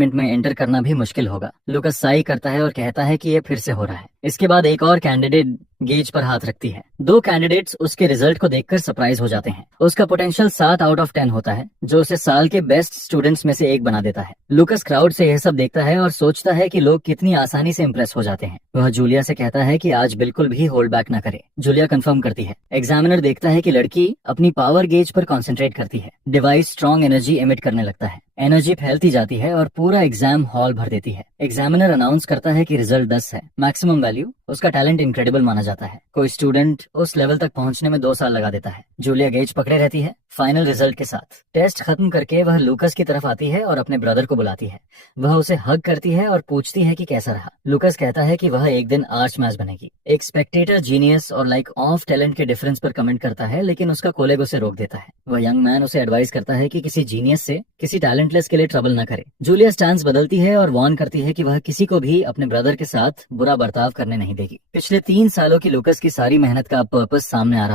Compartment में enter करना भी मुश्किल होगा। लुकस साई करता है और कहता है कि यह फिर से हो रहा है। इसके बाद एक और कैंडिडेट गेज पर हाथ रखती है। दो कैंडिडेट्स उसके रिजल्ट को देखकर सरप्राइज हो जाते हैं। उसका पोटेंशियल 7 आउट ऑफ 10 होता है, जो उसे साल के बेस्ट स्टूडेंट्स में से एक बना देता है। लुकस क्राउड से यह सब देखता है और सोचता है कि लोग कितनी आसानी से इंप्रेस हो जाते हैं। वह जूलिया से कहता है कि आज बिल्कुल भी होल्ड बैक ना करे। जूलिया कंफर्म करती है। एग्जामिनर देखता है कि लड़की अपनी पावर गेज पर कंसंट्रेट करती है। डिवाइस स्ट्रॉन्ग एनर्जी एमिट करने लगता है। एनर्जी फैलती जाती है और पूरा एग्जाम हॉल भर देती है। एग्जामिनर अनाउंस करता है कि रिजल्ट 10 है, मैक्सिमम वैल्यू। उसका टैलेंट इनक्रेडिबल माना जाता है। कोई स्टूडेंट उस लेवल तक पहुंचने में 2 साल लगा देता है। जूलिया गेज पकड़े रहती है। फाइनल रिजल्ट के साथ टेस्ट खत्म करके वह लूकस की तरफ आती है और अपने ब्रदर को बुलाती है। वह उसे हग करती है और पूछती है कि कैसा रहा। लूकस कहता है कि वह एक दिन आर्च मैच बनेगी। एक स्पेक्टेटर जीनियस और लाइक ऑफ टैलेंट के डिफरेंस पर कमेंट करता है, लेकिन उसका कोलेग उसे रोक देता है। वह यंग मैन उसे एडवाइस करता है कि किसी जीनियस से किसी टैलेंटलेस के लिए ट्रबल न करे। जूलिया स्टैंस बदलती है और वार्न करती है कि वह किसी को भी अपने ब्रदर के साथ बुरा बर्ताव करने नहीं देगी। पिछले 3 सालों की लूकस की सारी मेहनत का पर्पस सामने आ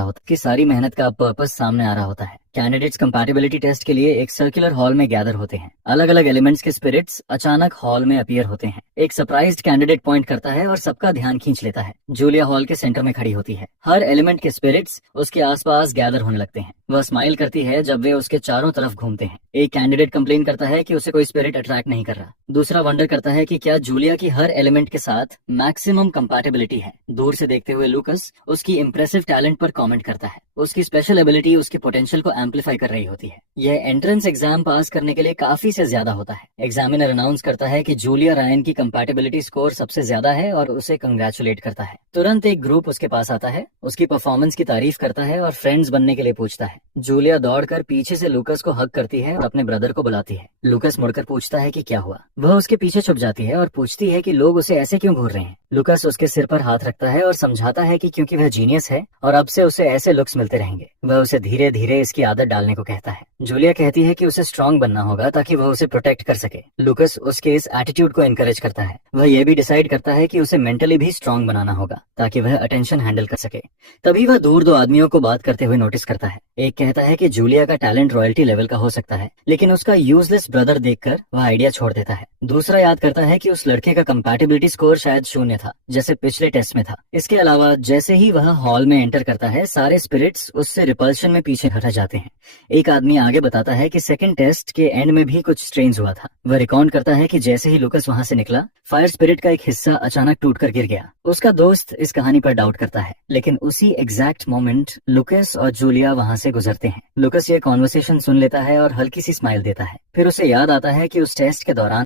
रहा होता है। कैंडिडेट्स कंपैटिबिलिटी टेस्ट के लिए एक सर्कुलर हॉल में गैदर होते हैं। अलग अलग एलिमेंट्स के स्पिरिट्स अचानक हॉल में अपीयर होते हैं। एक सरप्राइज्ड कैंडिडेट पॉइंट करता है और सबका ध्यान खींच लेता है। जूलिया हॉल के सेंटर में खड़ी होती है। हर एलिमेंट के स्पिरिट्स उसके आसपास गैदर होने लगते हैं। वह स्माइल करती है जब वे उसके चारों तरफ घूमते हैं। एक कैंडिडेट कंप्लेन करता है कि उसे कोई स्पिरिट अट्रैक्ट नहीं कर रहा। दूसरा वंडर करता है कि क्या जूलिया की हर एलिमेंट के साथ मैक्सिमम कंपैटिबिलिटी है। दूर से देखते हुए लूकस उसकी इंप्रेसिव टैलेंट पर कमेंट करता है। उसकी स्पेशल एबिलिटी उसके पोटेंशियल को एम्पलीफाई कर रही होती है। यह एंट्रेंस एग्जाम पास करने के लिए काफी से ज्यादा होता है। एग्जामिनर अनाउंस करता है कि जूलिया रायन की कंपैटिबिलिटी स्कोर सबसे ज्यादा है और उसे कंग्रेचुलेट करता है। तुरंत एक ग्रुप उसके पास आता है, उसकी परफॉर्मेंस की तारीफ करता है और फ्रेंड्स बनने के लिए पूछता है। जूलिया दौड़कर पीछे से लूकस को हग करती है और अपने ब्रदर को बुलाती है। लूकस मुड़कर पूछता है कि क्या हुआ। वह उसके पीछे छुप जाती है और पूछती है कि लोग उसे ऐसे क्यों घूर रहे हैं। लूकस उसके सिर पर हाथ रखता है और समझाता है कि क्योंकि वह जीनियस है और अब से उसे ऐसे लुक्स मिलते रहेंगे। वह उसे धीरे धीरे इसकी आदत डालने को कहता है। जूलिया कहती है कि उसे स्ट्रांग बनना होगा ताकि वह उसे प्रोटेक्ट कर सके। लूकस उसके इस एटीट्यूड को एनकरेज करता है। वह यह भी डिसाइड करता है कि उसे मेंटली भी स्ट्रांग बनाना होगा ताकि वह अटेंशन हैंडल कर सके। तभी वह दूर 2 आदमियों को बात करते हुए नोटिस करता है। एक कहता है कि जूलिया का टैलेंट रॉयल्टी लेवल का हो सकता है, लेकिन उसका यूजलेस ब्रदर देखकर वह आइडिया छोड़ देता है। दूसरा याद करता है कि उस लड़के का कंपैटिबिलिटी स्कोर शायद 0 था, जैसे पिछले टेस्ट में था। इसके अलावा जैसे ही वह हॉल में एंटर करता है, सारे स्पिरिट्स उससे रिपल्शन में पीछे हट जाते हैं। एक आदमी आगे बताता है कि सेकंड टेस्ट के एंड में भी कुछ स्ट्रेंज हुआ था। वह रिकॉर्ड करता है कि जैसे ही लूकस वहां से निकला, फायर स्पिरिट का एक हिस्सा अचानक टूटकर गिर गया। उसका दोस्त इस कहानी पर डाउट करता है, लेकिन उसी एग्जैक्ट मोमेंट लूकस और जूलिया वहां से गुजरते हैं। लूकस ये कॉन्वर्सेशन सुन लेता है और हल्की सी स्माइल देता है। फिर उसे याद आता है कि उस टेस्ट के दौरान